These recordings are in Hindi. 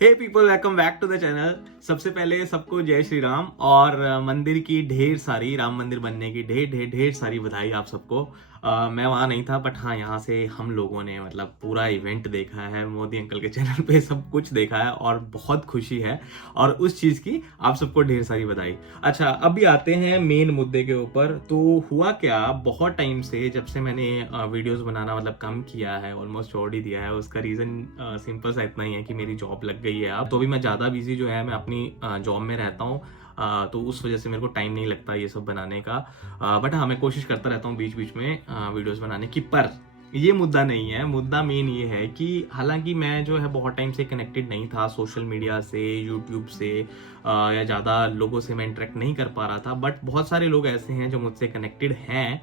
Hey people, welcome back to the channel. सबसे पहले सबको जय श्री राम और मंदिर की ढेर सारी, राम मंदिर बनने की ढेर ढेर ढेर सारी बधाई आप सबको। मैं वहाँ नहीं था बट हाँ, यहाँ से हम लोगों ने मतलब पूरा इवेंट देखा है, मोदी अंकल के चैनल पे सब कुछ देखा है और बहुत खुशी है और उस चीज़ की आप सबको ढेर सारी बधाई। अच्छा, अभी आते हैं मेन मुद्दे के ऊपर। तो हुआ क्या, बहुत टाइम से जब से मैंने वीडियोस बनाना मतलब कम किया है, ऑलमोस्ट छोड़ ही दिया है। उसका रीज़न सिंपल सा इतना ही है कि मेरी जॉब लग गई है अब, तो भी मैं ज़्यादा बिजी जो है मैं अपनी जॉब में रहता हूँ। तो उस वजह से मेरे को टाइम नहीं लगता ये सब बनाने का। बट हाँ, मैं कोशिश करता रहता हूँ बीच बीच में वीडियोस बनाने की। पर ये मुद्दा नहीं है। मुद्दा मेन ये है कि हालांकि मैं जो है बहुत टाइम से कनेक्टेड नहीं था सोशल मीडिया से, यूट्यूब से, या ज़्यादा लोगों से मैं इंटरेक्ट नहीं कर पा रहा था। बट बहुत सारे लोग ऐसे हैं जो मुझसे कनेक्टेड हैं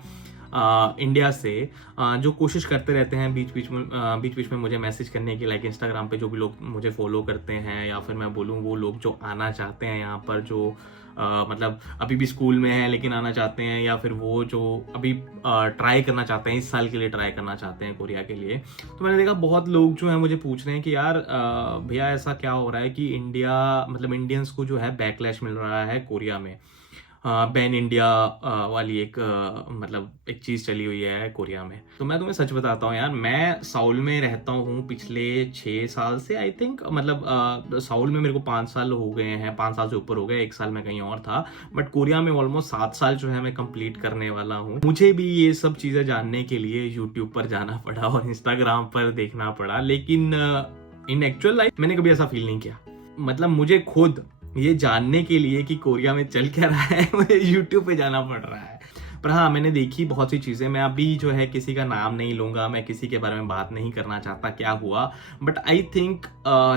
इंडिया से, जो कोशिश करते रहते हैं बीच बीच में मुझे मैसेज करने की। लाइक इंस्टाग्राम पे जो भी लोग मुझे फॉलो करते हैं, या फिर मैं बोलूँ वो लोग जो आना चाहते हैं यहाँ पर, जो मतलब अभी भी स्कूल में है लेकिन आना चाहते हैं, या फिर वो जो अभी ट्राई करना चाहते हैं, इस साल के लिए ट्राई करना चाहते हैं कोरिया के लिए। तो मैंने देखा बहुत लोग जो है मुझे पूछ रहे हैं कि यार भैया ऐसा क्या हो रहा है कि इंडिया मतलब इंडियंस को जो है बैकलैश मिल रहा है कोरिया में। बैन इंडिया वाली एक मतलब एक चीज़ चली हुई है कोरिया में। तो मैं तुम्हें सच बताता हूँ यार, मैं साउल में रहता हूँ पिछले 6 साल से आई थिंक। मतलब साउल में मेरे को 5 साल हो गए हैं, 5 साल से ऊपर हो गए। 1 साल मैं कहीं और था, बट कोरिया में ऑलमोस्ट 7 साल जो है मैं कंप्लीट करने वाला हूँ। मुझे भी ये सब चीज़ें जानने के लिए यूट्यूब पर जाना पड़ा और इंस्टाग्राम पर देखना पड़ा, लेकिन इन एक्चुअल लाइफ मैंने कभी ऐसा फील नहीं किया। मतलब मुझे खुद ये जानने के लिए कि कोरिया में चल क्या रहा है मुझे यूट्यूब पे जाना पड़ रहा है। पर हाँ, मैंने देखी बहुत सी चीज़ें। मैं अभी जो है किसी का नाम नहीं लूँगा, मैं किसी के बारे में बात नहीं करना चाहता क्या हुआ। बट आई थिंक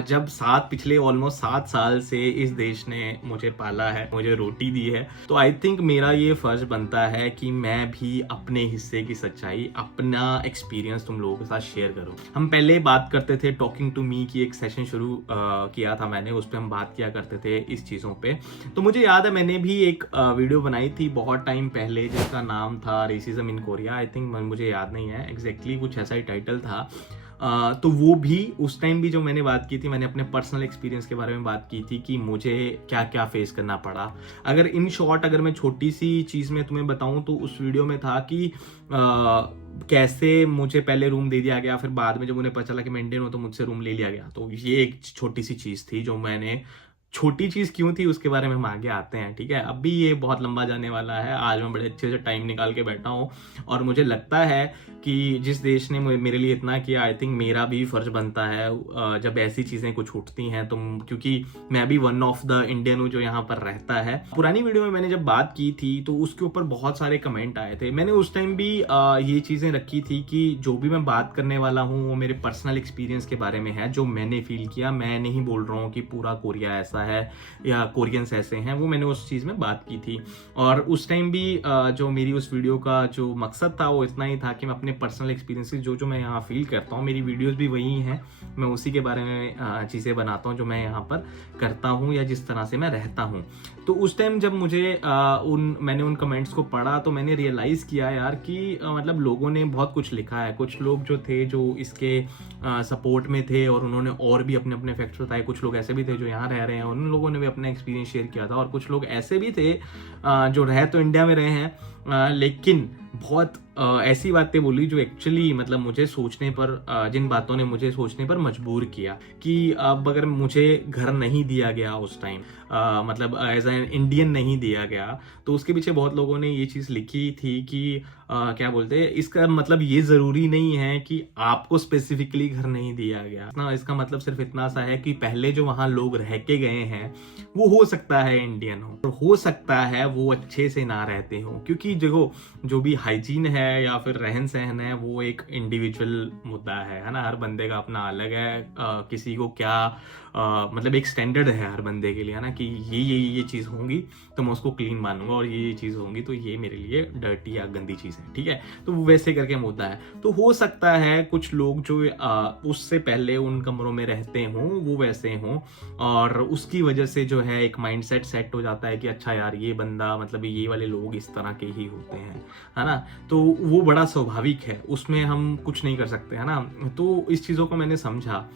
जब पिछले ऑलमोस्ट 7 साल से इस देश ने मुझे पाला है, मुझे रोटी दी है, तो आई थिंक मेरा ये फर्ज बनता है कि मैं भी अपने हिस्से की सच्चाई, अपना एक्सपीरियंस तुम लोगों के साथ शेयर करूँ। हम पहले बात करते थे टॉकिंग टू मी की, एक सेशन शुरू किया था मैंने, उस पर हम बात किया करते थे इस चीज़ों पे। तो मुझे याद है मैंने भी एक वीडियो बनाई थी बहुत टाइम पहले जिसका नाम था racism in Korea. I think मुझे याद नहीं है एग्जैक्टली, कुछ ऐसा ही टाइटल था। तो वो भी उस टाइम भी जो मैंने बात की थी, मैंने अपने पर्सनल एक्सपीरियंस के बारे में बात की थी कि मुझे क्या क्या फेस करना पड़ा। अगर इन शॉर्ट अगर मैं छोटी सी चीज़ में तुम्हें बताऊं तो उस वीडियो में था कि कैसे मुझे पहले रूम दे दिया गया, फिर बाद में जब उन्हें पता चला कि मैं इंडियन हूं तो मुझसे रूम ले लिया गया। तो ये एक छोटी सी चीज़ थी जो मैंने, छोटी चीज क्यों थी उसके बारे में हम आगे आते हैं, ठीक है। अभी ये बहुत लंबा जाने वाला है। आज मैं बड़े अच्छे से टाइम निकाल के बैठा हूँ और मुझे लगता है कि जिस देश ने मेरे लिए इतना किया, आई थिंक मेरा भी फर्ज बनता है जब ऐसी चीजें कुछ उठती हैं तो, क्योंकि मैं भी वन ऑफ द इंडियन हूँ जो यहाँ पर रहता है। पुरानी वीडियो में मैंने जब बात की थी तो उसके ऊपर बहुत सारे कमेंट आए थे। मैंने उस टाइम भी ये चीजें रखी थी कि जो भी मैं बात करने वाला हूँ वो मेरे पर्सनल एक्सपीरियंस के बारे में है, जो मैंने फील किया। मैं नहीं बोल रहा हूँ कि पूरा कोरिया ऐसा है या कोरियंस ऐसे हैं, वो मैंने उस चीज़ में बात की थी। और उस टाइम भी जो मेरी उस वीडियो का जो मकसद था वो इतना ही था कि मैं अपने पर्सनल एक्सपीरियंसेस जो मैं यहाँ फील करता हूँ, मेरी वीडियोस भी वही हैं, मैं उसी के बारे में चीज़ें बनाता हूँ जो मैं यहाँ पर करता हूँ या जिस तरह से मैं रहता हूँ। तो उस टाइम जब मुझे मैंने उन कमेंट्स को पढ़ा तो मैंने रियलाइज़ किया यार कि मतलब लोगों ने बहुत कुछ लिखा है। कुछ लोग जो थे जो इसके सपोर्ट में थे और उन्होंने और भी अपने अपने फैक्ट्स बताए। कुछ लोग ऐसे भी थे जो यहाँ रह रहे हैं, उन लोगों ने भी अपना एक्सपीरियंस शेयर किया था। और कुछ लोग ऐसे भी थे जो रह तो इंडिया में रहे हैं लेकिन बहुत ऐसी बातें बोली जो एक्चुअली मतलब मुझे सोचने पर, जिन बातों ने मुझे सोचने पर मजबूर किया कि अब अगर मुझे घर नहीं दिया गया उस टाइम, मतलब एज एन इंडियन नहीं दिया गया, तो उसके पीछे बहुत लोगों ने ये चीज़ लिखी थी कि क्या बोलते हैं, इसका मतलब ये ज़रूरी नहीं है कि आपको स्पेसिफिकली घर नहीं दिया गया ना। इसका मतलब सिर्फ इतना सा है कि पहले जो वहाँ लोग रह के गए हैं वो हो सकता है इंडियन हो सकता है वो अच्छे से ना रहते हो, क्योंकि देखो जो भी हाइजीन है या फिर रहन सहन है वो एक इंडिविजुअल मुद्दा है ना। हर बंदे का अपना अलग है। किसी को क्या मतलब एक स्टैंडर्ड है हर बंदे के लिए, है ना, कि ये चीज़ होंगी तो मैं उसको क्लीन मानूंगा और ये चीज़ होंगी तो ये मेरे लिए डर्टी या गंदी चीज़ है, ठीक है। तो वैसे करके मुद्दा है। तो हो सकता है कुछ लोग जो उससे पहले उन कमरों में रहते हों वो वैसे हों, और उसकी वजह से जो है एक माइंडसेट सेट हो जाता है कि अच्छा यार ये बंदा मतलब ये वाले लोग इस तरह के ही होते हैं, है ना। तो वो बड़ा स्वाभाविक है, उसमें हम कुछ नहीं कर सकते, है ना। तो इस चीज़ों को मैंने समझा।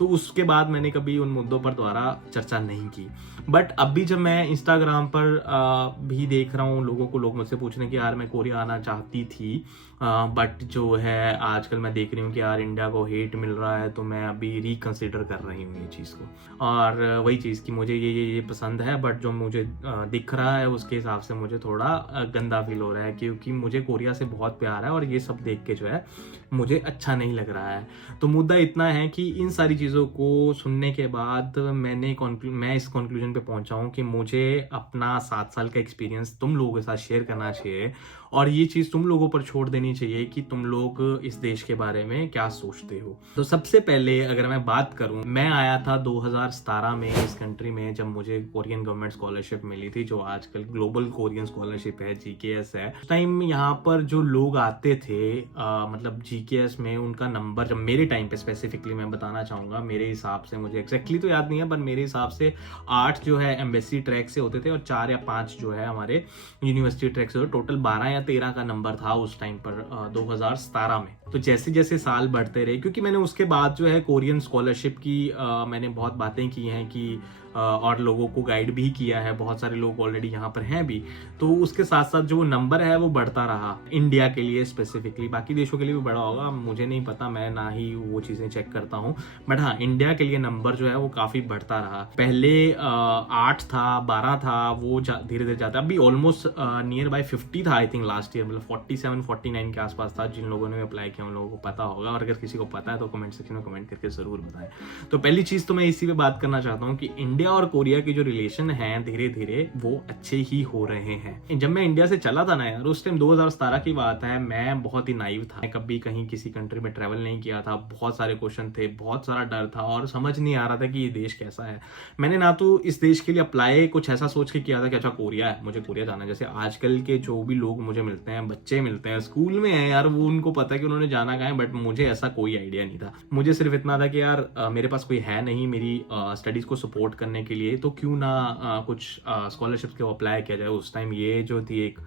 तो उसके बाद मैंने कभी उन मुद्दों पर दोबारा चर्चा नहीं की। बट अभी जब मैं इंस्टाग्राम पर भी देख रहा हूँ लोगों को, लोग मुझसे पूछ रहे हैं कि यार मैं कोरिया आना चाहती थी, बट जो है आजकल मैं देख रही हूँ कि यार इंडिया को हेट मिल रहा है, तो मैं अभी रिकंसिडर कर रही हूँ ये चीज़ को। और वही चीज़ कि मुझे ये पसंद है, बट जो मुझे दिख रहा है उसके हिसाब से मुझे थोड़ा गंदा फील हो रहा है, क्योंकि मुझे कोरिया से बहुत प्यार है और ये सब देख के जो है मुझे अच्छा नहीं लग रहा है। तो मुद्दा इतना है कि इन सारी चीज़ों को सुनने के बाद मैं इस कंक्लूजन पे पहुंचा हूँ कि मुझे अपना 7 साल का एक्सपीरियंस तुम लोगों के साथ शेयर करना चाहिए, और ये चीज़ तुम लोगों पर छोड़ देनी चाहिए कि तुम लोग इस देश के बारे में क्या सोचते हो। तो सबसे पहले अगर मैं बात करूं, मैं आया था 2017 में इस कंट्री में, जब मुझे कोरियन गवर्नमेंट स्कॉलरशिप मिली थी, जो आजकल ग्लोबल कोरियन स्कॉलरशिप है, GKS है। उस टाइम यहाँ पर जो लोग आते थे मतलब GKS में उनका नंबर, जब मेरे टाइम पे स्पेसिफिकली मैं बताना चाहूँगा, मेरे हिसाब से मुझे एक्जैक्टली तो याद नहीं है, पर मेरे हिसाब से 8 जो है एम्बेसी ट्रैक से होते थे और 4 या 5 जो है हमारे यूनिवर्सिटी ट्रैक से, टोटल 12 या 13 का नंबर था उस टाइम पर 2017 में। तो जैसे जैसे साल बढ़ते रहे, क्योंकि मैंने उसके बाद जो है कोरियन स्कॉलरशिप की मैंने बहुत बातें की हैं कि और लोगों को गाइड भी किया है, बहुत सारे लोग ऑलरेडी यहाँ पर हैं भी, तो उसके साथ साथ जो नंबर है वो बढ़ता रहा इंडिया के लिए स्पेसिफिकली। बाकी देशों के लिए भी बढ़ा होगा, मुझे नहीं पता, मैं ना ही वो चीज़ें चेक करता हूँ, बट हाँ इंडिया के लिए नंबर जो है वो काफ़ी बढ़ता रहा। पहले 8 था, 12 था, वो धीरे धीरे जाता है, अभी ऑलमोस्ट नियर बाय 50 था आई थिंक लास्ट ईयर, मतलब 47-49 के आसपास था। जिन लोगों ने अप्लाई किया उन लोगों को पता होगा, और अगर किसी को पता है तो कमेंट सेक्शन में कमेंट करके जरूर बताएं। तो पहली चीज़ तो मैं इसी पे बात करना चाहता हूँ कि इंडिया और कोरिया के जो रिलेशन हैं धीरे धीरे वो अच्छे ही हो रहे हैं। जब मैं इंडिया से चला था ना यार, उस टाइम 2017 की बात है, मैं बहुत ही नाइव था, मैं कभी कहीं किसी कंट्री में ट्रैवल नहीं किया था, बहुत सारे क्वेश्चन थे, बहुत सारा डर था और समझ नहीं आ रहा था कि ये देश कैसा है। मैंने ना तो इस देश के लिए अप्लाई कुछ ऐसा सोच के किया था कि अच्छा कोरिया है, मुझे कोरिया जाना है। जैसे आजकल के जो भी लोग मुझे मिलते हैं, बच्चे मिलते हैं, स्कूल में है यार, वो उनको पता है कि उन्होंने जाना कहाँ है, बट मुझे ऐसा कोई आइडिया नहीं था। मुझे सिर्फ इतना था कि यार मेरे पास कोई है नहीं मेरी स्टडीज को सपोर्ट करने के लिए, तो क्यों ना कुछ स्कॉलरशिप को अप्लाई किया जाए। उस टाइम ये जो थी एक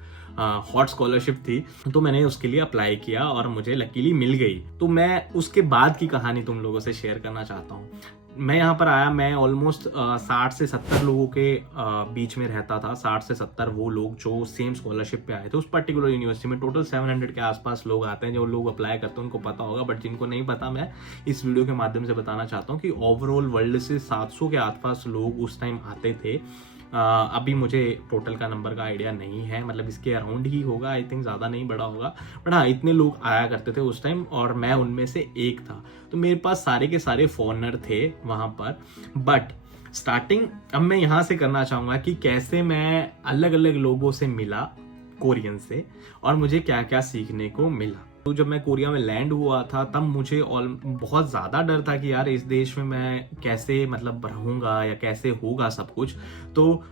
हॉट स्कॉलरशिप थी, तो मैंने उसके लिए अप्लाई किया और मुझे लकीली मिल गई। तो मैं उसके बाद की कहानी तुम लोगों से शेयर करना चाहता हूँ। मैं यहाँ पर आया, मैं ऑलमोस्ट 60 से 70 लोगों के बीच में रहता था। 60 से 70 वो लोग जो सेम स्कॉलरशिप पे आए थे उस पर्टिकुलर यूनिवर्सिटी में। टोटल 700 के आसपास लोग आते हैं, जो लोग अप्लाई करते हैं उनको पता होगा, बट जिनको नहीं पता मैं इस वीडियो के माध्यम से बताना चाहता हूँ कि ओवरऑल वर्ल्ड से 700 के आसपास लोग उस टाइम आते थे। अभी मुझे टोटल का नंबर का आइडिया नहीं है, मतलब इसके अराउंड ही होगा आई थिंक, ज़्यादा नहीं बड़ा होगा, बट हाँ इतने लोग आया करते थे उस टाइम और मैं उनमें से एक था। तो मेरे पास सारे के सारे फॉरेनर थे वहाँ पर। बट स्टार्टिंग अब मैं यहाँ से करना चाहूँगा कि कैसे मैं अलग अलग लोगों से मिला कोरियन से और मुझे क्या क्या सीखने को मिला। तो जब मैं कोरिया में लैंड हुआ था तब मुझे बहुत ज़्यादा डर था कि यार इस देश में मैं कैसे मतलब रहूँगा या कैसे होगा सब कुछ। तो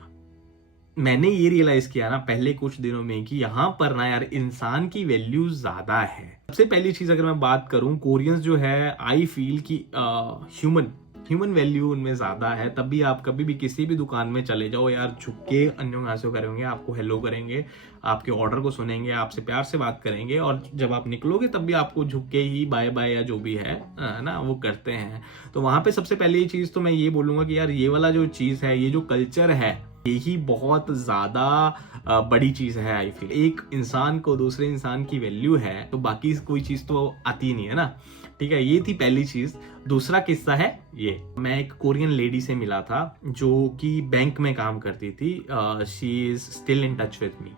मैंने ये रियलाइज़ किया ना पहले कुछ दिनों में कि यहाँ पर ना यार इंसान की वैल्यू ज़्यादा है। सबसे पहली चीज़ अगर मैं बात करूँ, कोरियंस जो है आई फील कि ह्यूमन वैल्यू उनमें ज़्यादा है। तभी आप कभी भी किसी भी दुकान में चले जाओ यार, झुक के अन्योन्यास्यों करेंगे, आपको हेलो करेंगे, आपके ऑर्डर को सुनेंगे, आपसे प्यार से बात करेंगे, और जब आप निकलोगे तब भी आपको झुक के ही बाय बाय या जो भी है ना वो करते हैं। तो वहाँ पे सबसे पहली चीज़ तो मैं ये बोलूँगा कि यार ये वाला जो चीज़ है, ये जो कल्चर है, यही बहुत ज़्यादा बड़ी चीज़ है। आई फील एक इंसान को दूसरे इंसान की वैल्यू है तो बाकी कोई चीज़ तो आती नहीं है ना। ठीक है, ये थी पहली चीज़। दूसरा किस्सा है ये, मैं एक कोरियन लेडी से मिला था जो कि बैंक में काम करती थी। She is still in touch with me,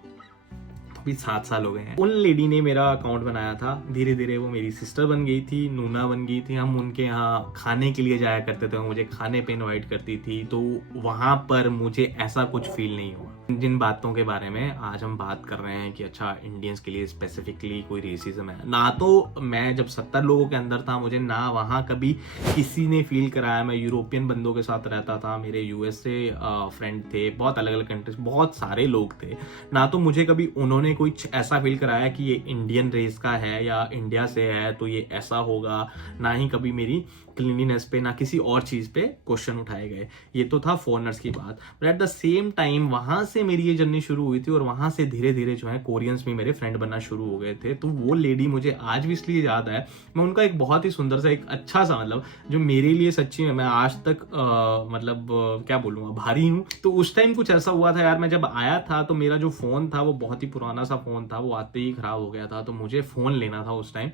अभी 7 साल हो गए हैं। उन लेडी ने मेरा अकाउंट बनाया था, धीरे धीरे वो मेरी सिस्टर बन गई थी, नूना बन गई थी। हम उनके यहाँ खाने के लिए जाया करते थे, मुझे खाने पे इनवाइट करती थी। तो वहाँ पर मुझे ऐसा कुछ फील नहीं हुआ। जिन बातों के बारे में आज हम बात कर रहे हैं कि अच्छा इंडियंस के लिए स्पेसिफिकली कोई रेसिज्म है, ना तो मैं जब 70 लोगों के अंदर था मुझे ना वहाँ कभी किसी ने फील कराया। मैं यूरोपियन बंदों के साथ रहता था, मेरे USA फ्रेंड थे, बहुत अलग अलग कंट्रीज, बहुत सारे लोग थे, ना तो मुझे कभी उन्होंने कुछ ऐसा फील कराया कि ये इंडियन रेस का है या इंडिया से है तो ये ऐसा होगा। ना ही कभी मेरी क्लीनिनेस पे, ना किसी और चीज़ पे क्वेश्चन उठाए गए। ये तो था फॉरेनर्स की बात, but at the same time वहाँ से मेरी ये जर्नी शुरू हुई थी और वहाँ से धीरे धीरे जो है कोरियंस भी मेरे फ्रेंड बनना शुरू हो गए थे। तो वो लेडी मुझे आज भी इसलिए याद है, मैं उनका एक बहुत ही सुंदर सा, एक अच्छा सा, मतलब जो मेरे लिए सच्ची में मैं आज तक क्या बोलूँगा, भारी हूँ। तो उस टाइम कुछ ऐसा हुआ था यार, मैं जब आया था तो मेरा जो फ़ोन था वो बहुत ही पुराना सा फ़ोन था, वो आते ही ख़राब हो गया था, तो मुझे फ़ोन लेना था उस टाइम।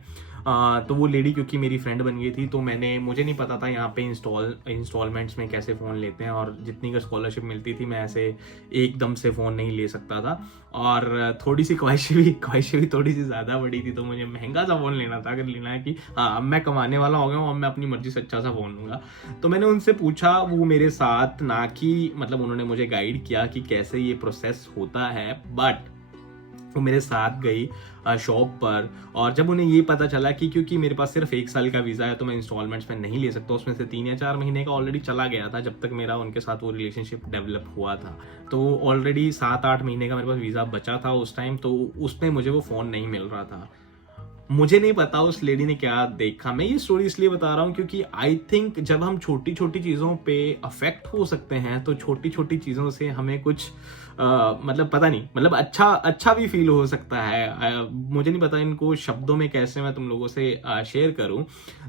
तो वो लेडी क्योंकि मेरी फ्रेंड बन गई थी, तो मुझे नहीं पता था यहाँ पे इंस्टॉलमेंट्स में कैसे फ़ोन लेते हैं, और जितनी का स्कॉलरशिप मिलती थी मैं ऐसे एकदम से फ़ोन नहीं ले सकता था, और थोड़ी सी ख्वाहिशें भी थोड़ी सी ज़्यादा बड़ी थी, तो मुझे महंगा सा फ़ोन लेना था। अगर लेना है कि हाँ अब मैं कमाने वाला हो गया हूँ, अब मैं अपनी मर्जी से अच्छा सा फ़ोन लूँगा। तो मैंने उनसे पूछा, वो मेरे साथ ना कि मतलब उन्होंने मुझे गाइड किया कि कैसे ये प्रोसेस होता है, बट वो मेरे साथ गई शॉप पर, और जब उन्हें ये पता चला कि क्योंकि मेरे पास सिर्फ 1 साल का वीज़ा है तो मैं इंस्टॉलमेंट्स में नहीं ले सकता, उसमें से 3 या 4 महीने का ऑलरेडी चला गया था जब तक मेरा उनके साथ वो रिलेशनशिप डेवलप हुआ था। तो ऑलरेडी 7-8 महीने का मेरे पास वीज़ा बचा था उस टाइम, तो उसमें मुझे वो फ़ोन नहीं मिल रहा था। मुझे नहीं पता उस लेडी ने क्या देखा। मैं ये स्टोरी इसलिए बता रहा हूँ क्योंकि आई थिंक जब हम छोटी छोटी चीज़ों पे अफेक्ट हो सकते हैं तो छोटी छोटी चीज़ों से हमें कुछ मतलब पता नहीं, मतलब अच्छा भी फील हो सकता है। मुझे नहीं पता इनको शब्दों में कैसे मैं तुम लोगों से शेयर करूं।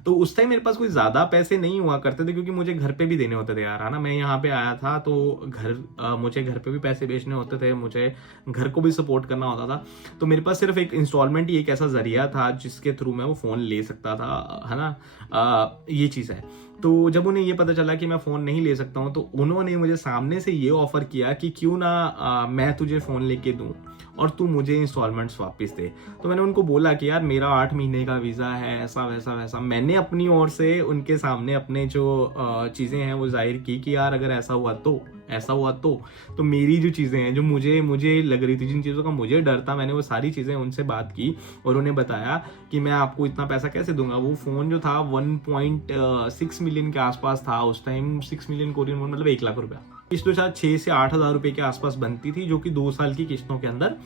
तो उस टाइम मेरे पास कोई ज़्यादा पैसे नहीं हुआ करते थे क्योंकि मुझे घर पे भी देने होते थे यार, है ना। मैं यहाँ पे आया था तो मुझे घर पे भी पैसे भेजने होते थे, मुझे घर को भी सपोर्ट करना होता था। तो मेरे पास सिर्फ एक इंस्टॉलमेंट ही एक ऐसा जरिया था जिसके थ्रू मैं वो फ़ोन ले सकता था, है ना। ये चीज़ है। तो जब उन्हें ये पता चला कि मैं फ़ोन नहीं ले सकता हूँ तो उन्होंने मुझे सामने से ये ऑफ़र किया कि क्यों ना मैं तुझे फ़ोन लेके दूँ और तू मुझे इंस्टॉलमेंट्स वापस दे। तो मैंने उनको बोला कि यार मेरा 8 महीने का वीज़ा है, ऐसा वैसा वैसा। मैंने अपनी ओर से उनके सामने अपने जो चीज़ें हैं वो जाहिर की कि यार अगर ऐसा हुआ तो मेरी जो चीज़ें हैं जो मुझे लग रही थी, जिन चीज़ों का मुझे डर था, मैंने वो सारी चीज़ें उनसे बात की और उन्हें बताया कि मैं आपको इतना पैसा कैसे दूंगा। वो फ़ोन जो था 1.6 मिलियन के आसपास था उस टाइम। 6 मिलियन कोरियन वॉन मतलब 1 लाख रुपया। किस्त तो शायद 6 से 8 हज़ार रुपये के आसपास बनती थी, जो कि 2 साल की किस्तों के अंदर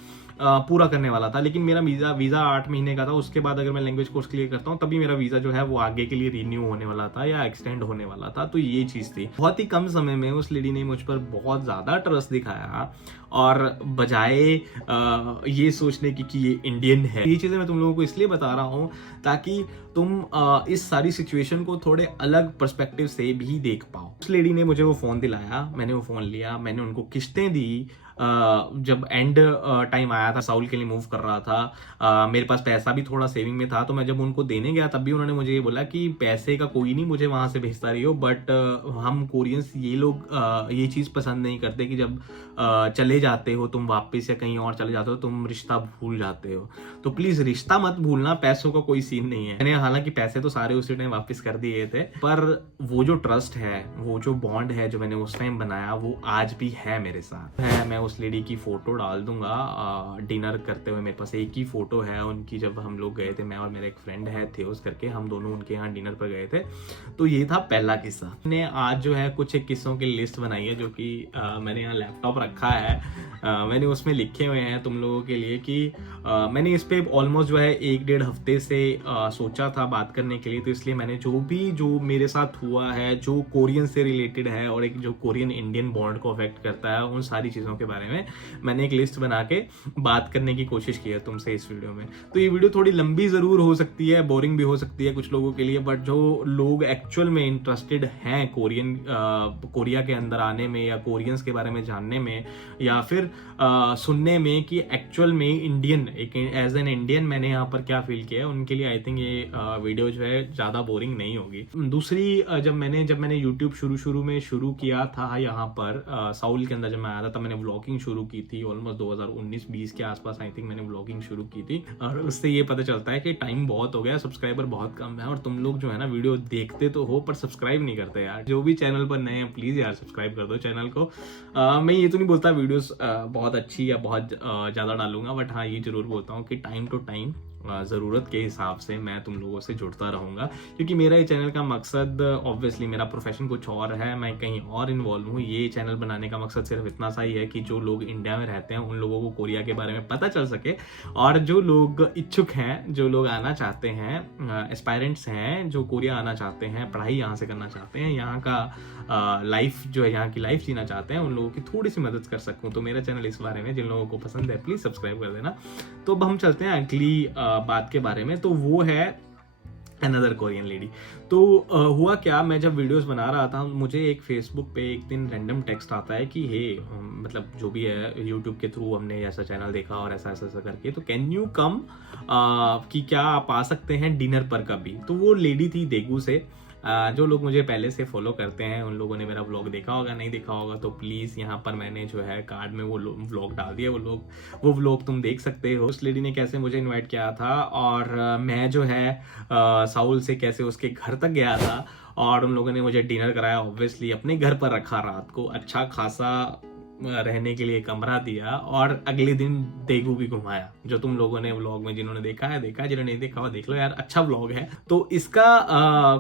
पूरा करने वाला था। लेकिन मेरा वीज़ा 8 महीने का था। उसके बाद अगर मैं लैंग्वेज कोर्स क्लियर करता हूँ तभी मेरा वीज़ा जो है वो आगे के लिए रिन्यू होने वाला था या एक्सटेंड होने वाला था। तो ये चीज़ थी। बहुत ही कम समय में उस लेडी ने मुझ पर बहुत ज़्यादा ट्रस्ट दिखाया, और बजाय ये सोचने की कि ये इंडियन है। ये चीज़ें मैं तुम लोगों को इसलिए बता रहा हूँ ताकि तुम इस सारी सिचुएशन को थोड़े अलग पर्सपेक्टिव से भी देख पाओ। उस लेडी ने मुझे वो फ़ोन दिलाया, मैंने वो फ़ोन लिया, मैंने उनको किस्तें दी। जब एंड टाइम आया था, साउल के लिए मूव कर रहा था, मेरे पास पैसा भी थोड़ा सेविंग में था, तो मैं जब उनको देने गया तब भी उन्होंने मुझे ये बोला कि पैसे का कोई नहीं, मुझे वहाँ से भेजता रही हो, बट हम कोरियंस ये लोग ये चीज़ पसंद नहीं करते कि जब चले जाते हो तुम वापस या कहीं और चले जाते हो तुम रिश्ता भूल जाते हो। तो प्लीज़ रिश्ता मत भूलना, पैसों का कोई सीन नहीं है। मैंने हालांकि पैसे तो सारे उसी टाइम वापस कर दिए थे, पर वो जो ट्रस्ट है, वो जो बॉन्ड है जो मैंने उस टाइम बनाया, वो आज भी है मेरे साथ है। मैं उस लेडी की फ़ोटो डाल दूंगा डिनर करते हुए। मेरे पास एक ही फ़ोटो है उनकी, जब हम लोग गए थे, मैं और मेरा एक फ्रेंड है थियोस करके, हम दोनों उनके यहाँ डिनर पर गए थे। तो ये था पहला किस्सा। मैंने आज जो है कुछ एक किस्सों की लिस्ट बनाई है जो कि मैंने यहाँ लैपटॉप रखा है। मैंने उसमें लिखे हुए हैं तुम लोगों के लिए कि मैंने इस पे ऑलमोस्ट जो है 1-1.5 हफ्ते से सोचा था बात करने के लिए। तो इसलिए मैंने जो मेरे साथ हुआ है, जो कोरियन से रिलेटेड है और एक जो कोरियन इंडियन बॉन्ड को अफेक्ट करता है, उन सारी चीज़ों के बारे में मैंने एक लिस्ट बना के बात करने की कोशिश की है तुमसे इस वीडियो में। तो ये वीडियो थोड़ी लंबी ज़रूर हो सकती है, बोरिंग भी हो सकती है कुछ लोगों के लिए, बट जो लोग एक्चुअल में इंटरेस्टेड हैं कोरिया के अंदर आने में या कोरियंस के बारे में जानने में या फिर सुनने में कि एक्चुअल में इंडियन, एक एज एन इंडियन मैंने यहाँ पर क्या फील किया है, उनके लिए आई थिंक ये वीडियो जो है ज़्यादा बोरिंग नहीं होगी। दूसरी, जब मैंने यूट्यूब शुरू में शुरू किया था यहाँ पर साउल के अंदर, जब मैं आया था तब मैंने व्लॉगिंग शुरू की थी। ऑलमोस्ट 2019-20 के आसपास आई थिंक मैंने व्लॉगिंग शुरू की थी, और उससे ये पता चलता है कि टाइम बहुत हो गया, सब्सक्राइबर बहुत कम है, और तुम लोग जो है ना वीडियो देखते तो हो पर सब्सक्राइब नहीं करते यार। जो भी चैनल पर नए हैं प्लीज़ यार सब्सक्राइब कर दो चैनल को। मैं ये तो नहीं बोलता वीडियोस बहुत अच्छी या बहुत ज़्यादा डालूंगा, बट हाँ ये जरूर बोलता हूँ कि टाइम टू टाइम ज़रूरत के हिसाब से मैं तुम लोगों से जुड़ता रहूँगा, क्योंकि मेरा ये चैनल का मकसद ऑब्वियसली मेरा प्रोफेशन कुछ और है, मैं कहीं और इन्वॉल्व हूँ। ये चैनल बनाने का मकसद सिर्फ इतना सा ही है कि जो लोग इंडिया में रहते हैं उन लोगों को कोरिया के बारे में पता चल सके, और जो लोग इच्छुक हैं, जो लोग आना चाहते हैं, एस्पायरेंट्स हैं जो कोरिया आना चाहते हैं, पढ़ाई यहाँ से करना चाहते हैं, यहाँ का लाइफ जो है, यहाँ की लाइफ जीना चाहते हैं, उन लोगों की थोड़ी सी मदद कर सकूँ। तो मेरा चैनल इस बारे में जिन लोगों को पसंद है प्लीज़ सब्सक्राइब कर देना। तो अब हम चलते हैं अगली बात के बारे में, तो वो है अनदर कोरियन लेडी। तो हुआ क्या, मैं जब वीडियोस बना रहा था, मुझे एक फेसबुक पे एक दिन रैंडम टेक्स्ट आता है कि हे मतलब जो भी है यूट्यूब के थ्रू हमने ऐसा चैनल देखा और ऐसा ऐसा ऐसा करके, तो कैन यू कम कि क्या आप आ सकते हैं डिनर पर कभी। तो वो लेडी थी देगू से। जो लोग मुझे पहले से फॉलो करते हैं उन लोगों ने मेरा व्लॉग देखा होगा, नहीं देखा होगा तो प्लीज़ यहाँ पर मैंने जो है कार्ड में वो व्लॉग डाल दिया, वो व्लॉग तुम देख सकते हो। उस लेडी ने कैसे मुझे इनवाइट किया था, और मैं जो है साउल से कैसे उसके घर तक गया था, और उन लोगों ने मुझे डिनर कराया, ऑब्वियसली अपने घर पर रखा, रात को अच्छा खासा रहने के लिए कमरा दिया, और अगले दिन देगू भी घुमाया, जो तुम लोगों ने व्लॉग में जिन्होंने देखा है, जिन्होंने नहीं देखा हुआ देख लो यार, अच्छा व्लॉग है। तो इसका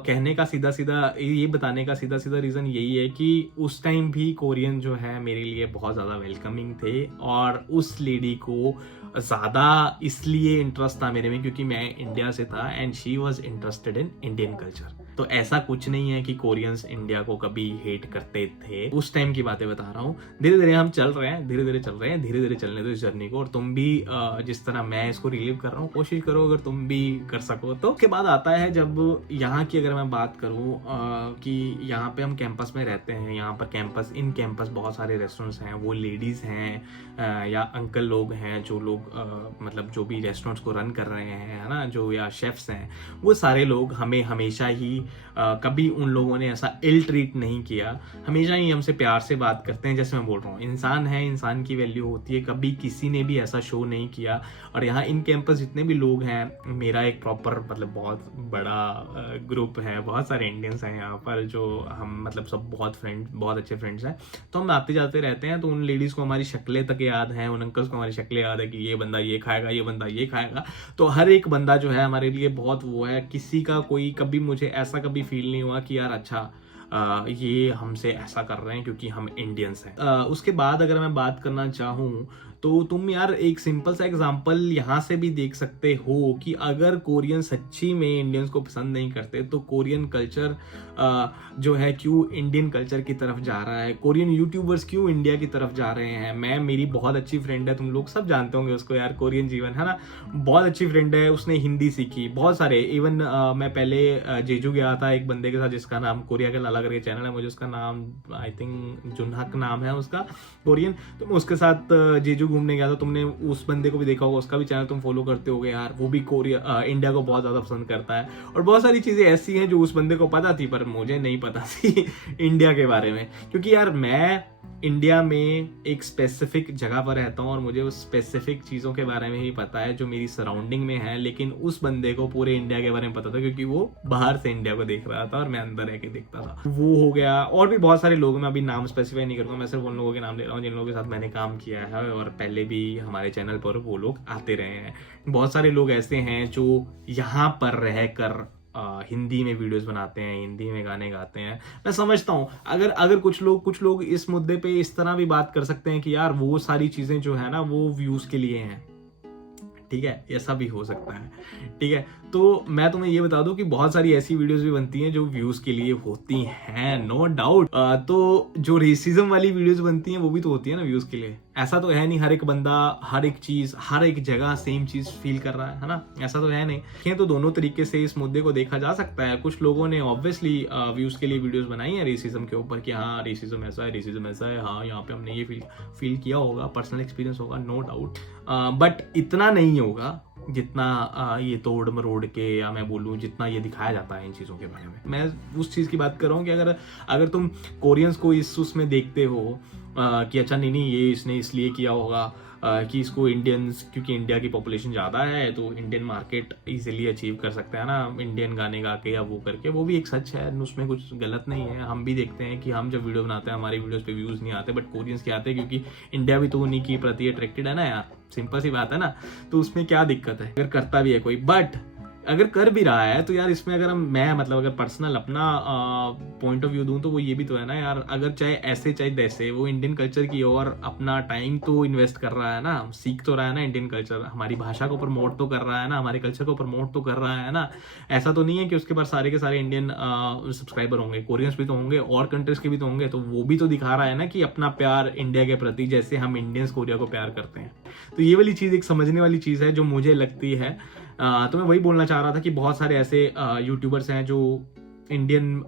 कहने का सीधा सीधा, ये बताने का सीधा सीधा रीज़न यही है कि उस टाइम भी कोरियन जो है मेरे लिए बहुत ज़्यादा वेलकमिंग थे, और उस लेडी को ज़्यादा इसलिए इंटरेस्ट था मेरे में क्योंकि मैं इंडिया से था, and she was interested in Indian culture. तो ऐसा कुछ नहीं है कि कोरियंस इंडिया को कभी हेट करते थे, उस टाइम की बातें बता रहा हूँ। धीरे धीरे हम चल रहे हैं, धीरे धीरे चलने दो इस जर्नी को, और तुम भी जिस तरह मैं इसको रिलीव कर रहा हूँ कोशिश करो अगर तुम भी कर सको। तो उसके बाद आता है जब यहाँ की अगर मैं बात करूँ कि यहाँ पे हम कैंपस में रहते हैं, यहाँ पर इन कैंपस बहुत सारे रेस्टोरेंट्स हैं, वो लेडीज़ हैं या अंकल लोग हैं, जो लोग मतलब जो भी रेस्टोरेंट्स को रन कर रहे हैं, है ना, जो या शेफ्स हैं, वो सारे लोग हमें हमेशा ही कभी उन लोगों ने ऐसा इल ट्रीट नहीं किया, हमेशा ही हमसे प्यार से बात करते हैं। जैसे मैं बोल रहा हूँ, इंसान है, इंसान की वैल्यू होती है, कभी किसी ने भी ऐसा शो नहीं किया। और यहाँ इन कैंपस जितने भी लोग हैं, मेरा एक प्रॉपर मतलब बहुत बड़ा ग्रुप है, बहुत सारे इंडियंस हैं यहाँ पर, जो हम मतलब सब बहुत अच्छे फ्रेंड्स हैं। तो हम आते जाते रहते हैं, तो उन लेडीज़ को हमारी शक्लें तक याद हैं, उन अंकल्स को हमारी शक्लें याद है कि ये बंदा ये खाएगा, ये बंदा ये खाएगा। तो हर एक बंदा जो है हमारे लिए बहुत वो है, किसी का कोई कभी मुझे ऐसा कभी फील नहीं हुआ कि यार अच्छा ये हमसे ऐसा कर रहे हैं क्योंकि हम इंडियंस हैं। उसके बाद अगर मैं बात करना चाहूँ तो तुम यार एक सिंपल सा एग्जांपल यहाँ से भी देख सकते हो कि अगर कोरियन सच्ची में इंडियंस को पसंद नहीं करते तो कोरियन कल्चर जो है क्यों इंडियन कल्चर की तरफ जा रहा है, कोरियन यूट्यूबर्स क्यों इंडिया की तरफ जा रहे हैं। मेरी बहुत अच्छी फ्रेंड है, तुम लोग सब जानते होंगे उसको यार, कोरियन जीवन, है ना, बहुत अच्छी फ्रेंड है, उसने हिंदी सीखी, बहुत सारे इवन मैं पहले जेजू गया था एक बंदे के साथ जिसका नाम कोरिया के लाला करके चैनल है, मुझे उसका नाम आई थिंक जुनहक नाम है उसका, कोरियन। तो मैं उसके साथ जेजू घूमने गया था, तुमने उस बंदे को भी देखा होगा, उसका भी चैनल तुम फॉलो करते होगे यार, वो भी कोरिया इंडिया को बहुत ज़्यादा पसंद करता है। और बहुत सारी चीज़ें ऐसी हैं जो उस बंदे को पता थी पर मुझे नहीं पता थी इंडिया के बारे में, क्योंकि यार मैं इंडिया में एक स्पेसिफिक जगह पर रहता हूँ और मुझे उस स्पेसिफिक चीज़ों के बारे में ही पता है जो मेरी सराउंडिंग में है, लेकिन उस बंदे को पूरे इंडिया के बारे में पता था क्योंकि वो बाहर से इंडिया को देख रहा था और मैं अंदर रह के देखता था। वो हो गया, और भी बहुत सारे लोग, मैं अभी नाम स्पेसिफाई नहीं करूँगा, मैं सिर्फ उन लोगों के नाम ले रहा हूँ जिन लोगों के साथ मैंने काम किया है और पहले भी हमारे चैनल पर वो लोग आते रहे हैं। बहुत सारे लोग ऐसे हैं जो यहाँ पर रह कर हिंदी में वीडियोस बनाते हैं, हिंदी में गाने गाते हैं। मैं समझता हूँ अगर कुछ लोग इस मुद्दे पे इस तरह भी बात कर सकते हैं कि यार वो सारी चीजें जो है ना वो व्यूज के लिए हैं, ठीक है, ऐसा भी हो सकता है, ठीक है। तो मैं तुम्हें ये बता दूं कि बहुत सारी ऐसी वीडियोस भी बनती हैं जो व्यूज के लिए होती हैं, नो डाउट। तो जो रेसिज्म वाली वीडियोस बनती हैं वो भी तो होती है ना व्यूज के लिए। ऐसा तो है नहीं हर एक बंदा हर एक चीज हर एक जगह सेम चीज फील कर रहा है ना, ऐसा तो है नहीं। तो दोनों तरीके से इस मुद्दे को देखा जा सकता है। कुछ लोगों ने ऑब्वियसली व्यूज के लिए वीडियोस बनाई है रेसिज्म के ऊपर कि हाँ रेसिज्म ऐसा है, हाँ यहाँ पे हमने ये फील किया होगा, पर्सनल एक्सपीरियंस होगा, नो डाउट। बट इतना नहीं होगा जितना ये तोड़ मरोड़ के, या मैं बोलूँ जितना ये दिखाया जाता है इन चीज़ों के बारे में। मैं उस चीज़ की बात कर रहा हूँ कि अगर तुम कोरियंस को इस उसमें देखते हो कि अच्छा नहीं ये इसने इसलिए किया होगा कि इसको इंडियंस, क्योंकि इंडिया की पॉपुलेशन ज़्यादा है तो इंडियन मार्केट इजीली अचीव कर सकते हैं ना इंडियन गाने गा के या वो करके, वो भी एक सच है, उसमें कुछ गलत नहीं है। हम भी देखते हैं कि हम जब वीडियो बनाते हैं हमारी वीडियोस पे व्यूज़ नहीं आते बट कोरियंस के आते हैं क्योंकि इंडिया भी तो उन्हीं के प्रति अट्रैक्टेड है ना यार। सिंपल सी बात है ना। तो उसमें क्या दिक्कत है अगर करता भी है कोई, बट अगर कर भी रहा है तो यार इसमें अगर मैं मतलब अगर पर्सनल अपना पॉइंट ऑफ व्यू दूं तो वो ये भी तो है ना यार, अगर चाहे ऐसे चाहे तैसे वो इंडियन कल्चर की ओर अपना टाइम तो इन्वेस्ट कर रहा है ना, सीख तो रहा है ना इंडियन कल्चर, हमारी भाषा को प्रमोट तो कर रहा है ना, हमारे कल्चर को प्रमोट तो कर रहा है ना। ऐसा तो नहीं है कि उसके पास सारे के सारे इंडियन सब्सक्राइबर होंगे, कोरियंस भी तो होंगे और कंट्रीज के भी तो होंगे, तो वो भी तो दिखा रहा है ना कि अपना प्यार इंडिया के प्रति जैसे हम इंडियंस कोरिया को प्यार करते हैं। तो ये वाली चीज़ एक समझने वाली चीज़ है जो मुझे लगती है। तो मैं वही बोलना चाह रहा था कि बहुत सारे ऐसे यूट्यूबर्स हैं जो इंडियन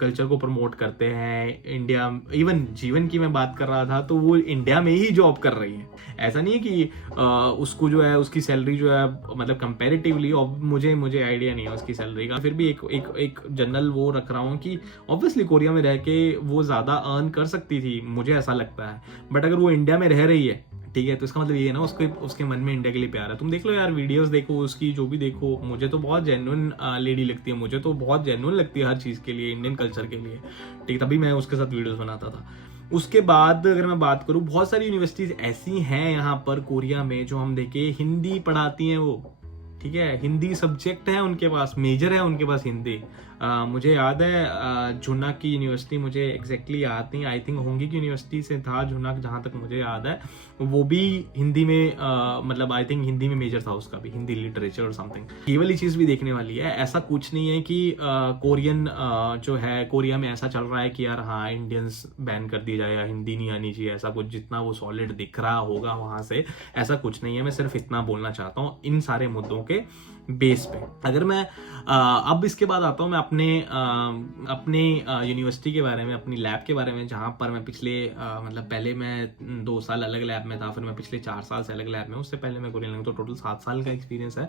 कल्चर को प्रमोट करते हैं, इंडिया इवन जीवन की मैं बात कर रहा था तो वो इंडिया में ही जॉब कर रही है। ऐसा नहीं है कि उसको जो है उसकी सैलरी जो है मतलब कंपैरेटिवली, मुझे आइडिया नहीं है उसकी सैलरी का, फिर भी एक जनरल वो रख रहा हूँ कि ऑब्वियसली कोरिया में रह के वो ज़्यादा अर्न कर सकती थी, मुझे ऐसा लगता है। बट अगर वो इंडिया में रह रही है, ठीक है, तो इसका मतलब ये है ना उसके मन में इंडिया के लिए प्यार है। तुम देख लो यार वीडियोस देखो उसकी, जो भी देखो, मुझे तो बहुत जेन्युइन लेडी लगती है, मुझे तो बहुत जेन्युइन लगती है हर चीज़ के लिए, इंडियन कल्चर के लिए, ठीक, तभी मैं उसके साथ वीडियोस बनाता था। उसके बाद अगर मैं बात करूँ, बहुत सारी यूनिवर्सिटीज़ ऐसी हैं यहाँ पर कोरिया में जो हम देखे हिंदी पढ़ाती हैं वो, ठीक है, हिंदी सब्जेक्ट है उनके पास, मेजर है उनके पास हिंदी। मुझे याद है जुनाक की यूनिवर्सिटी, मुझे एग्जैक्टली याद नहीं, आई थिंक होंगी की यूनिवर्सिटी से था जुनाक, जहाँ तक मुझे याद है, वो भी हिंदी में मतलब आई थिंक हिंदी में मेजर था उसका भी, हिंदी लिटरेचर और समथिंग। ये वाली चीज़ भी देखने वाली है। ऐसा कुछ नहीं है कि कोरियन जो है कोरिया में ऐसा चल रहा है कि यार हाँ इंडियंस बैन कर दिया जाए या हिंदी नहीं आनी चाहिए, ऐसा कुछ जितना वो सॉलिड दिख रहा होगा वहाँ से, ऐसा कुछ नहीं है। मैं सिर्फ इतना बोलना चाहता हूँ इन सारे मुद्दों के बेस पे। अगर मैं अब इसके बाद आता हूँ मैं अपने यूनिवर्सिटी के बारे में, अपनी लैब के बारे में, जहाँ पर मैं पिछले मतलब पहले मैं 2 साल अलग लैब में था, फिर मैं पिछले 4 साल से अलग लैब में, उससे पहले मैं कोरियन लैंग्वेज, तो टोटल 7 साल का एक्सपीरियंस है।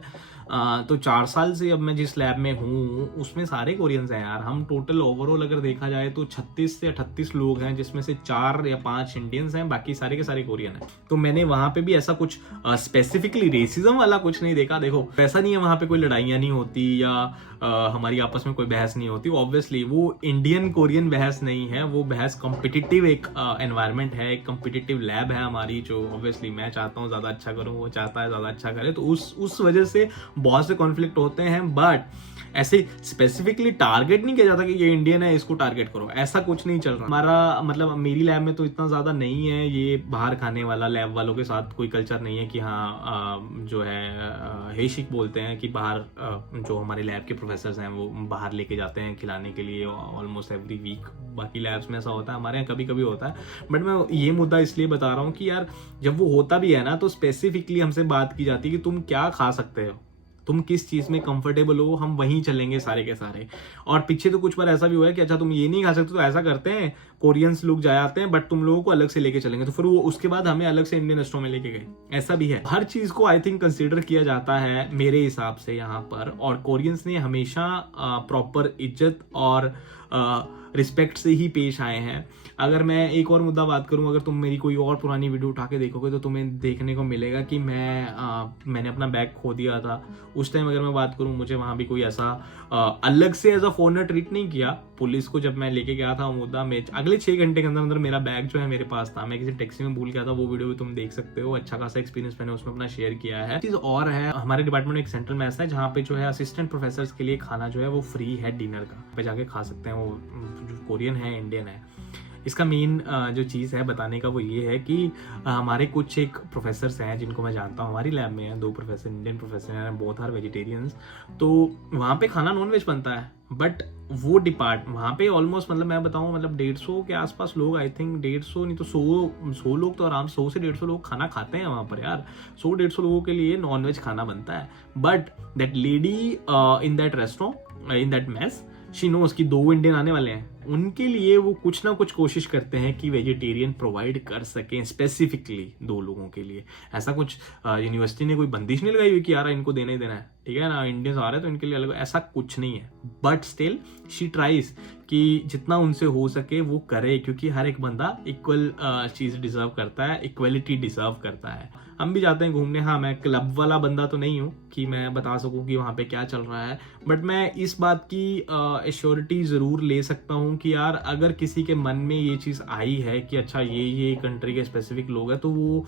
तो 4 साल से अब मैं जिस लैब में हूँ उसमें सारे कोरियंस हैं यार। हम टोटल ओवरऑल अगर देखा जाए तो 36 से 38 लोग हैं, जिसमें से 4 या 5 इंडियंस हैं, बाकी सारे के सारे कोरियन हैं। तो मैंने वहाँ पे भी ऐसा कुछ स्पेसिफिकली रेसिज्म वाला कुछ नहीं देखा। देखो ऐसा नहीं है वहाँ पे कोई लड़ाइयाँ नहीं होती या हमारी आपस में कोई बहस नहीं होती। ऑब्वियसली वो इंडियन कोरियन बहस नहीं है, वो बहस कॉम्पिटिटिव एक एनवायरनमेंट है, एक कॉम्पिटिटिव लैब है हमारी, जो ऑब्वियसली मैं चाहता हूँ ज़्यादा अच्छा करूँ, वो चाहता है ज़्यादा अच्छा करे, तो उस वजह से बहुत से कॉन्फ्लिक्ट होते हैं। बट ऐसे स्पेसिफिकली टारगेट नहीं किया जाता कि ये इंडियन है इसको टारगेट करो, ऐसा कुछ नहीं चल रहा। हमारा मतलब मेरी लैब में तो इतना ज़्यादा नहीं है ये बाहर खाने वाला, लैब वालों के साथ कोई कल्चर नहीं है कि हाँ जो है हेशिक बोलते हैं कि बाहर जो हमारे लैब के प्रोफेसर्स हैं वो बाहर लेके जाते हैं खिलाने के लिए ऑलमोस्ट एवरी वीक। बाकी लैब्स में ऐसा होता है, हमारे यहाँ कभी कभी होता है। बट मैं ये मुद्दा इसलिए बता रहा हूँ कि यार जब वो होता भी है ना तो स्पेसिफिकली हमसे बात की जाती है कि तुम क्या खा सकते हो, तुम किस चीज में कंफर्टेबल हो, हम वहीं चलेंगे सारे के सारे। और पीछे तो कुछ बार ऐसा भी हुआ है कि अच्छा तुम ये नहीं खा सकते तो ऐसा करते हैं, कोरियंस लोग जाते हैं बट तुम लोगों को अलग से लेके चलेंगे, तो फिर वो उसके बाद हमें अलग से इंडियन रेस्टोरेंट में लेके गए। ऐसा भी है, हर चीज को आई थिंक कंसीडर किया जाता है मेरे हिसाब से यहाँ पर। और कोरियंस ने हमेशा प्रॉपर इज्जत और रिस्पेक्ट से ही पेश आए हैं। अगर मैं एक और मुद्दा बात करूं, अगर तुम मेरी कोई और पुरानी वीडियो उठा के देखोगे तो तुम्हें देखने को मिलेगा कि मैंने अपना बैग खो दिया था। उस टाइम अगर मैं बात करूं, मुझे वहाँ भी कोई ऐसा अलग से एज अ फॉरनर ट्रीट नहीं किया। पुलिस को जब मैं लेके गया था मुद्दा में, अगले 6 घंटे के अंदर अंदर मेरा बैग जो है मेरे पास था, मैं किसी टैक्सी में भूल गया था। वो वीडियो भी तुम देख सकते हो, अच्छा खासा एक्सपीरियंस मैंने उसमें अपना शेयर किया है। चीज़ और है, हमारे डिपार्टमेंट में एक सेंट्रल मेस है जहाँ पे जो है असिस्टेंट प्रोफेसर के लिए खाना जो है वो फ्री है, डिनर का पे जाके खा सकते हैं। वो जो कोरियन है इंडियन है। इसका मेन जो चीज़ है बताने का वो ये है कि हमारे कुछ एक प्रोफेसर्स हैं जिनको मैं जानता हूँ, हमारी लैब में हैं 2 प्रोफेसर, इंडियन प्रोफेसर हैं, बोथ आर वेजिटेरियंस। तो वहाँ पे खाना नॉन वेज बनता है, बट वो वहाँ पे ऑलमोस्ट मतलब मैं बताऊँ मतलब 150 के आसपास लोग, आई थिंक 150 नहीं तो 100 लोग तो आराम 100 से 150 लोग खाना खाते हैं वहाँ पर यार। 100-150 लोगों के लिए नॉन वेज खाना बनता है। But that lady in that restaurant, in that mess, she knows कि 2 इंडियन आने वाले हैं, उनके लिए वो कुछ ना कुछ कोशिश करते हैं कि वेजिटेरियन प्रोवाइड कर सकें, स्पेसिफिकली 2 लोगों के लिए। ऐसा कुछ यूनिवर्सिटी ने कोई बंदिश नहीं लगाई हुई कि यार इनको देना ही देना है, ठीक है ना, इंडियंस आ रहे हैं तो इनके लिए अलग, ऐसा कुछ नहीं है। बट स्टिल शी ट्राइज कि जितना उनसे हो सके वो करे, क्योंकि हर एक बंदा इक्वल चीज़ डिजर्व करता है, इक्वलिटी डिजर्व करता है। हम भी जाते हैं घूमने, हाँ मैं क्लब वाला बंदा तो नहीं हूँ कि मैं बता सकूँ कि वहाँ पे क्या चल रहा है, बट मैं इस बात की एश्योरिटी ज़रूर ले सकता हूँ हूँ कि यार अगर किसी के मन में ये चीज़ आई है कि अच्छा ये कंट्री के स्पेसिफिक लोग हैं, तो वो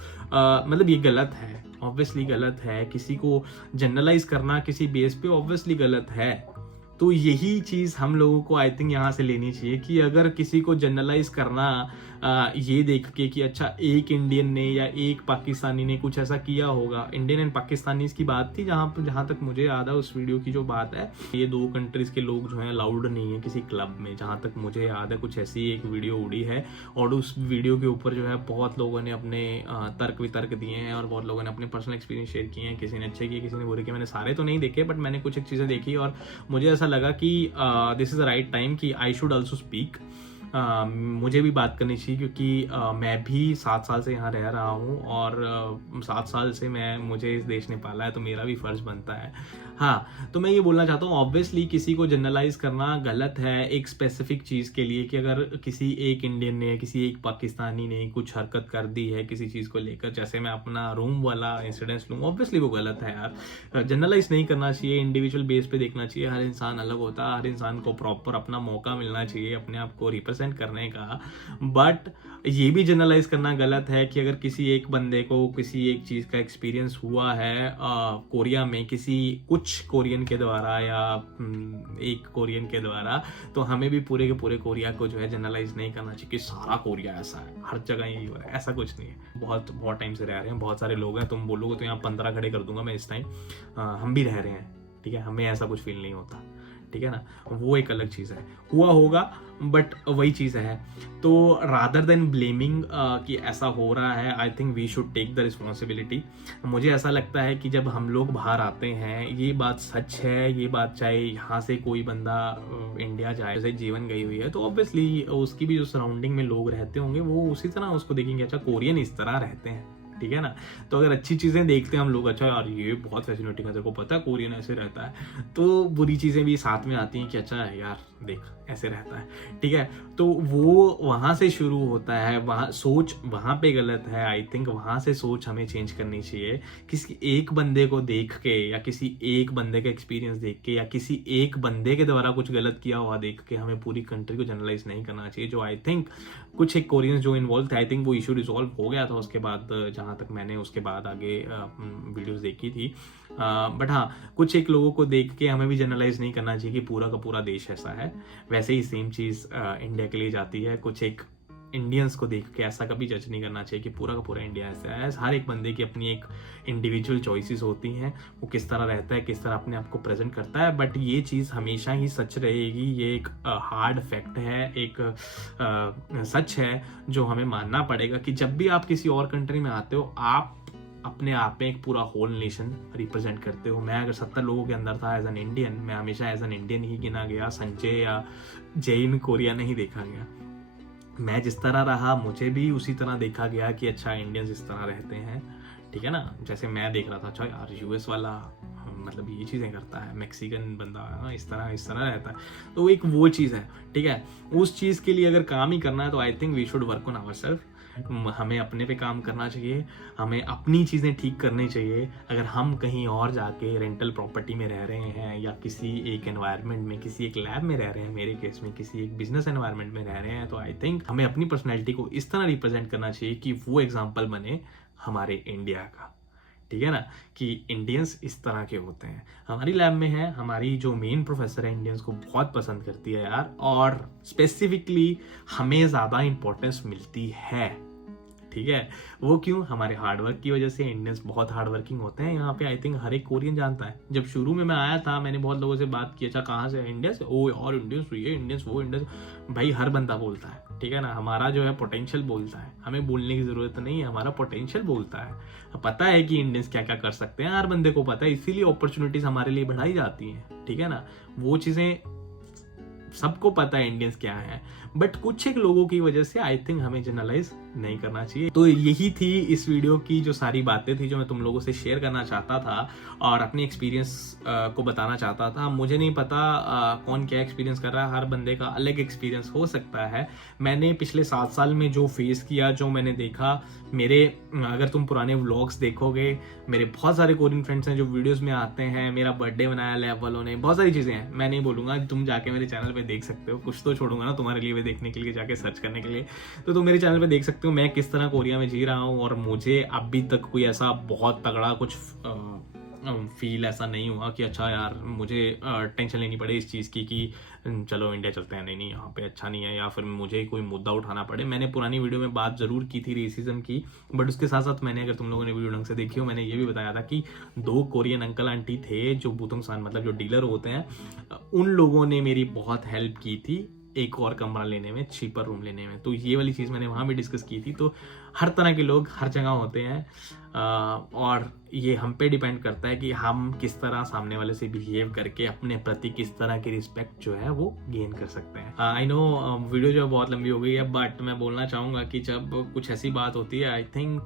मतलब ये गलत है, ऑब्वियसली गलत है। किसी को जनरलाइज करना किसी बेस पे ऑब्वियसली गलत है। तो यही चीज़ हम लोगों को आई थिंक यहाँ से लेनी चाहिए कि अगर किसी को जनरलाइज करना ये देख के कि अच्छा एक इंडियन ने या एक पाकिस्तानी ने कुछ ऐसा किया होगा, इंडियन एंड पाकिस्तानी की बात थी जहाँ तक मुझे याद है उस वीडियो की जो बात है, ये दो कंट्रीज के लोग जो हैं अलाउड नहीं है किसी क्लब में, जहाँ तक मुझे याद है कुछ ऐसी एक वीडियो उड़ी है। और उस वीडियो के ऊपर जो है बहुत लोगों ने अपने तर्क वितर्क दिए हैं और बहुत लोगों ने अपने पर्सनल एक्सपीरियंस शेयर किए हैं, किसी ने अच्छे किए किसी ने बुरे किए। मैंने सारे तो नहीं देखे बट मैंने कुछ एक चीज़ें देखी और मुझे ऐसा लगा कि this is the right time कि आई शुड ऑल्सो स्पीक। मुझे भी बात करनी चाहिए क्योंकि मैं भी 7 साल से यहाँ रह रहा हूँ और 7 साल से मुझे इस देश ने पाला है, तो मेरा भी फर्ज बनता है। हाँ, तो मैं ये बोलना चाहता हूँ ऑब्वियसली किसी को जनरलाइज करना गलत है एक स्पेसिफिक चीज़ के लिए, कि अगर किसी एक इंडियन ने किसी एक पाकिस्तानी ने कुछ हरकत कर दी है किसी चीज़ को लेकर, जैसे मैं अपना रूम वाला इंसिडेंस लूँ, ऑब्वियसली वो गलत है यार। जनरलाइज नहीं करना चाहिए, इंडिविजुअल बेस पे देखना चाहिए। हर इंसान अलग होता है, हर इंसान को प्रॉपर अपना मौका मिलना चाहिए अपने आप को रिप्रेजेंट करने का। बट ये भी जनरलाइज करना गलत है कि अगर किसी एक बंदे को किसी एक चीज़ का एक्सपीरियंस हुआ है कोरिया में किसी कुछ कोरियन के द्वारा या एक कोरियन के द्वारा, तो हमें भी पूरे के पूरे कोरिया को जो है जनरलाइज नहीं करना चाहिए कि सारा कोरिया ऐसा है, हर जगह यही हो रहा है। ऐसा कुछ नहीं है। बहुत टाइम से रह रहे हैं, बहुत सारे लोग हैं, तुम बोलोगे तो यहाँ 15 खड़े कर दूंगा मैं इस टाइम। हम भी रह रहे हैं, ठीक है, हमें ऐसा कुछ फील नहीं होता, ठीक है ना, वो एक अलग चीज़ है। हुआ होगा बट वही चीज़ है। तो रादर देन ब्लेमिंग कि ऐसा हो रहा है, I think we should take the responsibility. मुझे ऐसा लगता है कि जब हम लोग बाहर आते हैं, ये बात सच है, ये बात चाहे यहाँ से कोई बंदा इंडिया जाए, जैसे जीवन गई हुई है, तो ऑब्वियसली उसकी भी जो सराउंडिंग में लोग रहते होंगे वो उसी तरह उसको देखेंगे, अच्छा कोरियन इस तरह रहते हैं, ठीक है ना। तो अगर अच्छी चीज़ें देखते हैं हम लोग, अच्छा यार ये बहुत फैसिनेटिंग है, तेरे को पता है कोरियन ऐसे रहता है, तो बुरी चीज़ें भी साथ में आती हैं कि अच्छा यार देख ऐसे रहता है, ठीक है। तो वो वहाँ से शुरू होता है, वहाँ सोच वहाँ पे गलत है। आई थिंक वहाँ से सोच हमें चेंज करनी चाहिए। किसी एक बंदे को देख के या किसी एक बंदे का एक्सपीरियंस देख के या किसी एक बंदे के द्वारा कुछ गलत किया हुआ देख के हमें पूरी कंट्री को जनरलाइज नहीं करना चाहिए। जो आई थिंक कुछ एक कोरियंस जो इन्वॉल्व थे, आई थिंक वो इशू रिजॉल्व हो गया था उसके बाद, जहाँ तक मैंने उसके बाद आगे वीडियोस देखी थी। बट हाँ, कुछ एक लोगों को देख के हमें भी जनरलाइज नहीं करना चाहिए कि पूरा का पूरा देश ऐसा है। वैसे ही सेम चीज़ इंडिया के लिए जाती है। कुछ एक इंडियंस को देख के ऐसा कभी जज नहीं करना चाहिए कि पूरा का पूरा इंडिया ऐसा है। हर एक बंदे की अपनी एक इंडिविजुअल चॉइसेस होती हैं, वो किस तरह रहता है, किस तरह अपने आप को प्रेजेंट करता है। बट ये चीज़ हमेशा ही सच रहेगी, ये एक हार्ड फैक्ट है, एक सच है जो हमें मानना पड़ेगा कि जब भी आप किसी और कंट्री में आते हो, आप अपने आप में एक पूरा होल नेशन रिप्रेजेंट करते हो। मैं अगर 70 लोगों के अंदर था एज एन इंडियन, मैं हमेशा एज एन इंडियन ही गिना गया, संजय या जैन कोरिया नहीं देखा गया। मैं जिस तरह रहा मुझे भी उसी तरह देखा गया कि अच्छा इंडियंस इस तरह रहते हैं, ठीक है ना। जैसे मैं देख रहा था, अच्छा यार यूएस वाला मतलब ये चीज़ें करता है, मैक्सिकन बंदा इस तरह रहता है, तो एक वो चीज़ है, ठीक है। उस चीज़ के लिए अगर काम ही करना है तो I think we should work on ourselves. हमें अपने पे काम करना चाहिए, हमें अपनी चीज़ें ठीक करनी चाहिए। अगर हम कहीं और जाके रेंटल प्रॉपर्टी में रह रहे हैं या किसी एक एनवायरनमेंट में, किसी एक लैब में रह रहे हैं, मेरे केस में किसी एक बिजनेस एनवायरनमेंट में रह रहे हैं, तो आई थिंक हमें अपनी पर्सनैलिटी को इस तरह रिप्रेजेंट करना चाहिए कि वो एग्जाम्पल बने हमारे इंडिया का, ठीक है ना, कि इंडियंस इस तरह के होते हैं। हमारी लैब में है, हमारी जो मेन प्रोफेसर है इंडियंस को बहुत पसंद करती है यार, और स्पेसिफिकली हमें ज़्यादा इंपॉर्टेंस मिलती है, ठीक है। वो क्यों? हमारे हार्डवर्क की वजह से। इंडियंस बहुत हार्डवर्किंग होते हैं यहाँ पे, आई थिंक हर एक कोरियन जानता है। जब शुरू में मैं आया था, मैंने बहुत लोगों से बात की, अच्छा कहाँ से? इंडिया से। ओ और इंडियंस ये इंडियंस वो इंडियंस, भाई हर बंदा बोलता है, ठीक है ना। हमारा जो है पोटेंशियल बोलता है, हमें बोलने की जरूरत नहीं है, हमारा पोटेंशियल बोलता है। पता है कि इंडियंस क्या क्या कर सकते हैं, हर बंदे को पता है, इसीलिए अपॉर्चुनिटीज हमारे लिए बढ़ाई जाती हैं, ठीक है ना। वो चीज़ें सबको पता है इंडियंस क्या है, बट कुछ एक लोगों की वजह से आई थिंक हमें जनरलाइज नहीं करना चाहिए। तो यही थी इस वीडियो की जो सारी बातें थी जो मैं तुम लोगों से शेयर करना चाहता था और अपने एक्सपीरियंस को बताना चाहता था। मुझे नहीं पता कौन क्या एक्सपीरियंस कर रहा है, हर बंदे का अलग एक्सपीरियंस हो सकता है। मैंने पिछले 7 साल में जो फेस किया, जो मैंने देखा, मेरे अगर तुम पुराने व्लॉग्स देखोगे, मेरे बहुत सारे कोरियन फ्रेंड्स हैं जो वीडियोस में आते हैं, मेरा बर्थडे मनाया लैब वालों ने, बहुत सारी चीज़ें हैं। मैं नहीं बोलूँगा, तुम जाके मेरे चैनल पे पे देख सकते हो, कुछ तो छोड़ूंगा ना तुम्हारे लिए भी देखने के लिए, जाके सर्च करने के लिए। तो तुम मेरे चैनल पे देख सकते हो मैं किस तरह कोरिया में जी रहा हूँ, और मुझे अभी तक कोई ऐसा बहुत तगड़ा कुछ फील ऐसा नहीं हुआ कि अच्छा यार मुझे टेंशन लेनी पड़े इस चीज़ की कि चलो इंडिया चलते हैं, नहीं नहीं यहाँ पे अच्छा नहीं है, या फिर मुझे कोई मुद्दा उठाना पड़े। मैंने पुरानी वीडियो में बात ज़रूर की थी रेसिज्म की, बट उसके साथ साथ मैंने, अगर तुम लोगों ने वीडियो ढंग से देखी हो, मैंने ये भी बताया था कि 2 कोरियन अंकल आंटी थे जो बुतुंगसान मतलब जो डीलर होते हैं, उन लोगों ने मेरी बहुत हेल्प की थी एक और कमरा लेने में, चीपर रूम लेने में। तो ये वाली चीज़ मैंने वहाँ भी डिस्कस की थी। तो हर तरह के लोग हर जगह होते हैं, और ये हम पे डिपेंड करता है कि हम किस तरह सामने वाले से बिहेव करके अपने प्रति किस तरह की रिस्पेक्ट जो है वो गेन कर सकते हैं। आई नो वीडियो जो है बहुत लंबी हो गई है, बट मैं बोलना चाहूँगा कि जब कुछ ऐसी बात होती है, आई थिंक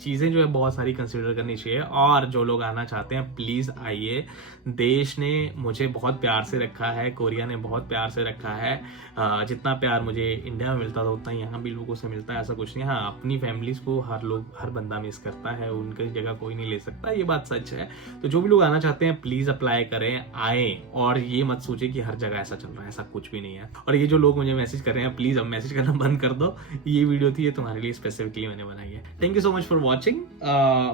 चीज़ें जो है बहुत सारी कंसिडर करनी चाहिए। और जो लोग आना चाहते हैं प्लीज़ आइए, देश ने मुझे बहुत प्यार से रखा है, कोरिया ने बहुत प्यार से रखा है। जितना प्यार मुझे इंडिया में मिलता था उतना यहाँ भी लोगों से मिलता है, ऐसा कुछ नहीं। हाँ, अपनी फैमिलीज को हर बंदा मिस करता है, उनकी जगह कोई नहीं ले सकता, ये बात सच है। तो जो भी लोग आना चाहते हैं प्लीज़ अप्लाई करें, आए, और ये मत सोचे कि हर जगह ऐसा चल रहा है, ऐसा कुछ भी नहीं है। और ये जो लोग मुझे मैसेज कर रहे हैं, प्लीज़ अब मैसेज करना बंद कर दो, ये वीडियो थी, ये तुम्हारे लिए स्पेसिफिकली मैंने बनाई है। Thank you so much for watching.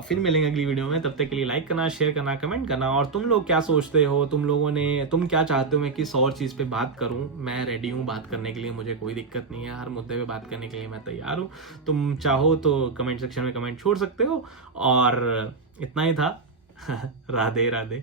फिर मिलेंगे अगली वीडियो में, तब तक के लिए लाइक करना, शेयर करना, कमेंट करना। और तुम लोग क्या सोचते हो, तुम क्या चाहते हो मैं किस और चीज़ पे बात करूं, मैं रेडी हूं बात करने के लिए, मुझे कोई दिक्कत नहीं है, हर मुद्दे पे बात करने के लिए मैं तैयार हूं। तुम चाहो तो कमेंट सेक्शन में कमेंट छोड़ सकते हो। और इतना ही था। राधे राधे।